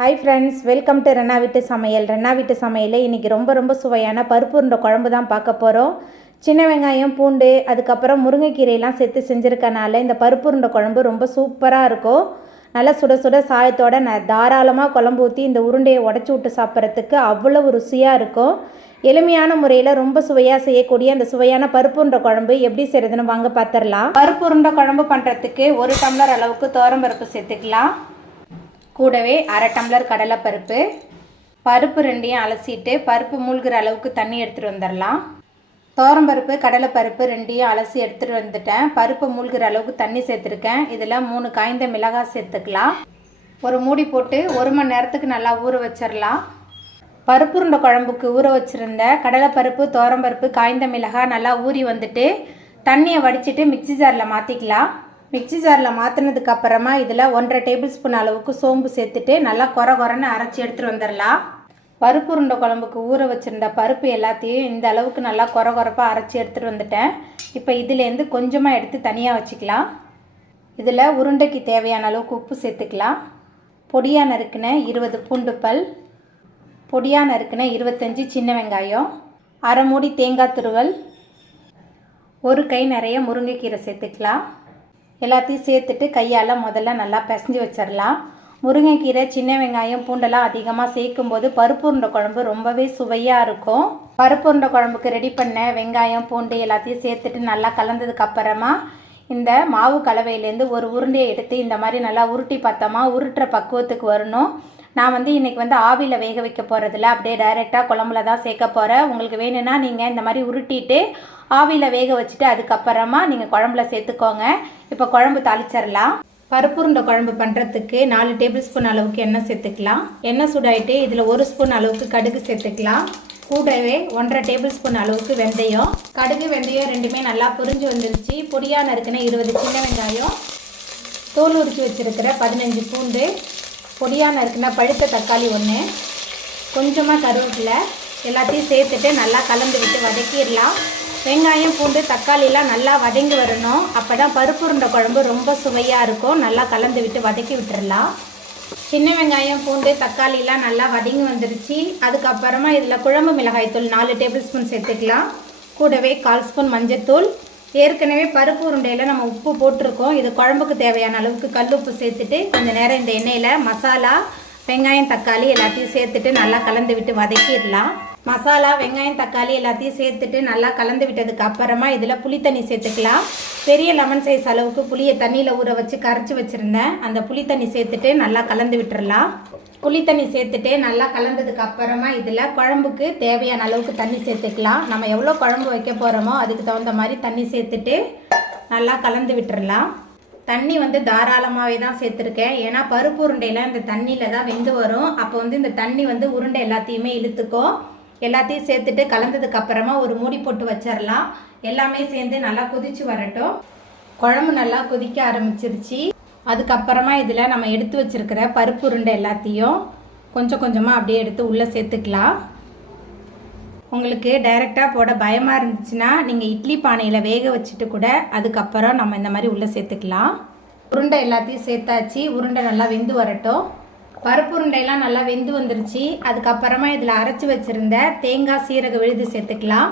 Hi friends, welcome to Renna வீட்டு சமையல். ரென்னா வீட்டு சமையலில் இன்றைக்கி ரொம்ப சுவையான பருப்பு உருண்டை குழம்பு தான் பார்க்க போகிறோம். சின்ன வெங்காயம், பூண்டு, அதுக்கப்புறம் முருங்கைக்கீரையெல்லாம் சேர்த்து செஞ்சுருக்கனால இந்த பருப்பு உருண்டை குழம்பு ரொம்ப சூப்பராக இருக்கும். நல்லா சுட சுட சாயத்தோடு தாராளமாக குழம்பு ஊற்றி இந்த உருண்டையை உடச்சி விட்டு சாப்பிட்றதுக்கு அவ்வளவு ருசியாக இருக்கும். எளிமையான முறையில் ரொம்ப சுவையாக செய்யக்கூடிய அந்த சுவையான பருப்பு உருண்டை குழம்பு எப்படி செய்கிறதுன்னு வாங்க பார்த்துடலாம். பருப்பு உருண்டை குழம்பு பண்ணுறதுக்கு 1 டம்ளர் அளவுக்கு துவரம்பருப்பு சேர்த்துக்கலாம். கூடவே 1/2 டம்ளர் கடலைப்பருப்பு. பருப்பு ரெண்டையும் அலசிட்டு பருப்பு மூழ்கிற அளவுக்கு தண்ணி எடுத்துகிட்டு வந்துடலாம். துவரம்பருப்பு, கடலைப்பருப்பு ரெண்டையும் அலசி எடுத்துகிட்டு வந்துட்டேன். பருப்பு மூழ்கிற அளவுக்கு தண்ணி சேர்த்துருக்கேன். இதில் 3 காய்ந்த மிளகாய் சேர்த்துக்கலாம். ஒரு மூடி போட்டு 1 மணி நேரத்துக்கு நல்லா ஊற வச்சிடலாம். பருப்பு உருண்டை குழம்புக்கு ஊற வச்சுருந்த கடலைப்பருப்பு, துவரம்பருப்பு, காய்ந்த மிளகாய் நல்லா ஊறி வந்துட்டு தண்ணியை வடிச்சிட்டு மிக்சி ஜாரில் மாற்றிக்கலாம். மிக்சி ஜாரில் மாற்றினதுக்கு அப்புறமா இதில் 1/2 டேபிள் ஸ்பூன் அளவுக்கு சோம்பு சேர்த்துட்டு நல்லா கொரன்னு அரைச்சி எடுத்துகிட்டு வந்துடலாம். பருப்பு உருண்டை குழம்புக்கு ஊற வச்சுருந்த பருப்பு எல்லாத்தையும் இந்த அளவுக்கு நல்லா கொரப்பாக அரைச்சி எடுத்துகிட்டு வந்துட்டேன். இப்போ இதிலேருந்து கொஞ்சமாக எடுத்து தனியாக வச்சுக்கலாம். இதில் உருண்டைக்கு தேவையான அளவுக்கு உப்பு சேர்த்துக்கலாம். பொடியாக நறுக்கின 20 பூண்டு பல், பொடியாக நறுக்கின 25 சின்ன வெங்காயம், 1/2 மூடி தேங்காய் துருவல், 1 கை நிறைய முருங்கைக்கீரை சேர்த்துக்கலாம். எல்லாத்தையும் சேர்த்துட்டு கையால் முதல்ல நல்லா பிசைஞ்சு வச்சிடலாம். முருங்கைக்கீரை, சின்ன வெங்காயம், பூண்டெல்லாம் அதிகமாக சேர்க்கும்போது பருப்பு உருண்டை குழம்பு ரொம்பவே சுவையாக இருக்கும். பருப்பு உருண்டை குழம்புக்கு ரெடி பண்ண வெங்காயம், பூண்டு எல்லாத்தையும் சேர்த்துட்டு நல்லா கலந்ததுக்கு அப்புறமா இந்த மாவு கலவையிலேருந்து ஒரு உருண்டையை எடுத்து இந்த மாதிரி நல்லா உருட்டி பார்த்தோமா உருட்டுற பக்குவத்துக்கு வரணும். நான் இன்றைக்கி ஆவியில் வேக வைக்க போகிறதில்ல, அப்படியே டைரெக்டாக குழம்புல தான் சேர்க்க போகிறேன். உங்களுக்கு வேணும்னா நீங்கள் இந்த மாதிரி உருட்டிட்டு ஆவியில் வேக வச்சுட்டு அதுக்கப்புறமா நீங்கள் குழம்புல சேர்த்துக்கோங்க. இப்போ குழம்பு தாளிச்சிடலாம். பருப்பு உருண்டை குழம்பு பண்ணுறதுக்கு 4 டேபிள் ஸ்பூன் அளவுக்கு எண்ணெய் சேர்த்துக்கலாம். எண்ணெய் சூடாயிட்டு இதில் 1 ஸ்பூன் அளவுக்கு கடுகு சேர்த்துக்கலாம். கூடவே 1/2 டேபிள் ஸ்பூன் அளவுக்கு வெந்தயம். கடுகு வெந்தயம் ரெண்டுமே நல்லா புரிஞ்சு வந்துருச்சு. பொடியாக நறுக்கின 20 சின்ன வெங்காயம், தோல் உரிச்சு வச்சுருக்கிற 15 பூண்டு, பொடியாக நறுக்கின பழுத்த தக்காளி 1, கொஞ்சமாக கருவேப்பிலை எல்லாத்தையும் சேர்த்துட்டு நல்லா கலந்து விட்டு வதக்கிடலாம். வெங்காயம், பூண்டு, தக்காளிலாம் நல்லா வதங்கி வரணும். அப்போ தான் பருப்பு உருண்டை குழம்பு ரொம்ப சுவையாக இருக்கும். நல்லா கலந்து விட்டு வதக்கி விட்டுடலாம். சின்ன வெங்காயம், பூண்டு, தக்காளிலாம் நல்லா வதங்கி வந்துருச்சு. அதுக்கப்புறமா இதில் குழம்பு மிளகாய்த்தூள் 4 டேபிள் ஸ்பூன் சேர்த்துக்கலாம். கூடவே 1/4 ஸ்பூன் மஞ்சள்தூள். ஏற்கனவே பருப்பு உருண்டையில் நம்ம உப்பு போட்டிருக்கோம். இது குழம்புக்கு தேவையான அளவுக்கு கல் உப்பு சேர்த்துட்டு கொஞ்சம் நேரம் இந்த எண்ணெயில் மசாலா, வெங்காயம், தக்காளி எல்லாத்தையும் சேர்த்துட்டு நல்லா கலந்து விட்டு வதக்கிடலாம். மசாலா, வெங்காயம், தக்காளி எல்லாத்தையும் சேர்த்துட்டு நல்லா கலந்து விட்டதுக்கு அப்புறமா இதில் புளி தண்ணி சேர்த்துக்கலாம். பெரிய லெமன் சைஸ் அளவுக்கு புளியை தண்ணியில் ஊற வச்சு கரைச்சி வச்சுருந்தேன். அந்த புளி தண்ணி சேர்த்துட்டு நல்லா கலந்து விட்டுடலாம். புளி தண்ணி சேர்த்துட்டு நல்லா கலந்ததுக்கு அப்புறமா இதில் குழம்புக்கு தேவையான அளவுக்கு தண்ணி சேர்த்துக்கலாம். நம்ம எவ்வளோ குழம்பு வைக்க போகிறோமோ அதுக்கு தகுந்த மாதிரி தண்ணி சேர்த்துட்டு நல்லா கலந்து விட்டுடலாம். தண்ணி தாராளமாகவே தான் சேர்த்துருக்கேன். ஏன்னா பருப்பு உருண்டையில் இந்த தண்ணியில் தான் வெந்து வரும். அப்போ இந்த தண்ணி உருண்டை எல்லாத்தையுமே இழுத்துக்கும். எல்லாத்தையும் சேர்த்துட்டு கலந்ததுக்கு அப்புறமா ஒரு மூடி போட்டு வச்சிடலாம். எல்லாமே சேர்ந்து நல்லா கொதிச்சு வரட்டும். குழம்பு நல்லா கொதிக்க ஆரம்பிச்சிருச்சு. அதுக்கப்புறமா இதில் நம்ம எடுத்து வச்சிருக்கிற பருப்பு உருண்டை எல்லாத்தையும் கொஞ்சம் கொஞ்சமாக அப்படியே எடுத்து உள்ளே சேர்த்துக்கலாம். உங்களுக்கு டைரெக்டாக போட பயமாக இருந்துச்சுன்னா நீங்கள் இட்லி பானையில் வேக வச்சுட்டு கூட அதுக்கப்புறம் நம்ம இந்த மாதிரி உள்ளே சேர்த்துக்கலாம். உருண்டை எல்லாத்தையும் சேர்த்தாச்சு. உருண்டை நல்லா வெந்து வரட்டும். பருப்பு உருண்டையெல்லாம் நல்லா வெந்து வந்துருச்சு. அதுக்கப்புறமா இதில் அரைச்சி வச்சுருந்த தேங்காய், சீரக விழுது சேர்த்துக்கலாம்.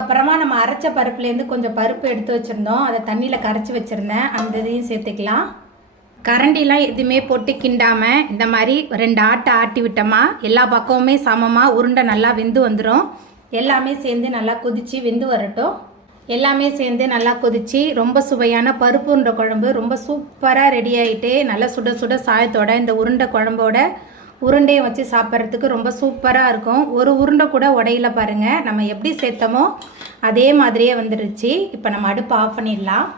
அப்புறமா நம்ம அரைச்ச பருப்புலேருந்து கொஞ்சம் பருப்பு எடுத்து வச்சுருந்தோம். அதை தண்ணியில் கரைச்சி வச்சுருந்தேன். அந்த இதையும் சேர்த்துக்கலாம். கரண்டிலாம் எதுவுமே போட்டு கிண்டாமல் இந்த மாதிரி 2 ஆட்டை ஆட்டி விட்டோமா எல்லா பக்கமுமே சமமாக உருண்டை நல்லா வெந்து வந்துடும். எல்லாமே சேர்ந்து நல்லா கொதித்து வெந்து வரட்டும். எல்லாமே சேர்ந்து நல்லா கொதித்து ரொம்ப சுவையான பருப்பு உருண்டை குழம்பு ரொம்ப சூப்பராக ரெடி ஆகிட்டு நல்லா சுட சுட சாயத்தோட இந்த உருண்டை குழம்போட உருண்டையை வச்சு சாப்பிட்றதுக்கு ரொம்ப சூப்பராக இருக்கும். ஒரு உருண்டை கூட உடையில பாருங்கள். நம்ம எப்படி சேர்த்தோமோ அதே மாதிரியே வந்துடுச்சு. இப்போ நம்ம அடுப்பு ஆஃப் பண்ணிடலாம்.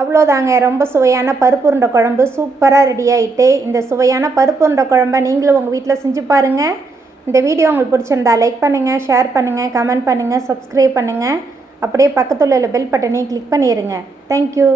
அவ்வளோதாங்க, ரொம்ப சுவையான பருப்பு உருண்டை குழம்பு சூப்பராக ரெடி ஆகிட்டு. இந்த சுவையான பருப்பு உருண்டை குழம்பை நீங்களும் உங்கள் வீட்டில் செஞ்சு பாருங்கள். இந்த வீடியோ உங்களுக்கு பிடிச்சிருந்தா லைக் பண்ணுங்கள், ஷேர் பண்ணுங்கள், கமெண்ட் பண்ணுங்கள், சப்ஸ்கிரைப் பண்ணுங்கள். அப்படியே பக்கத்தில் உள்ள பெல் பட்டனையும் கிளிக் பண்ணிடுங்க. தேங்க்யூ.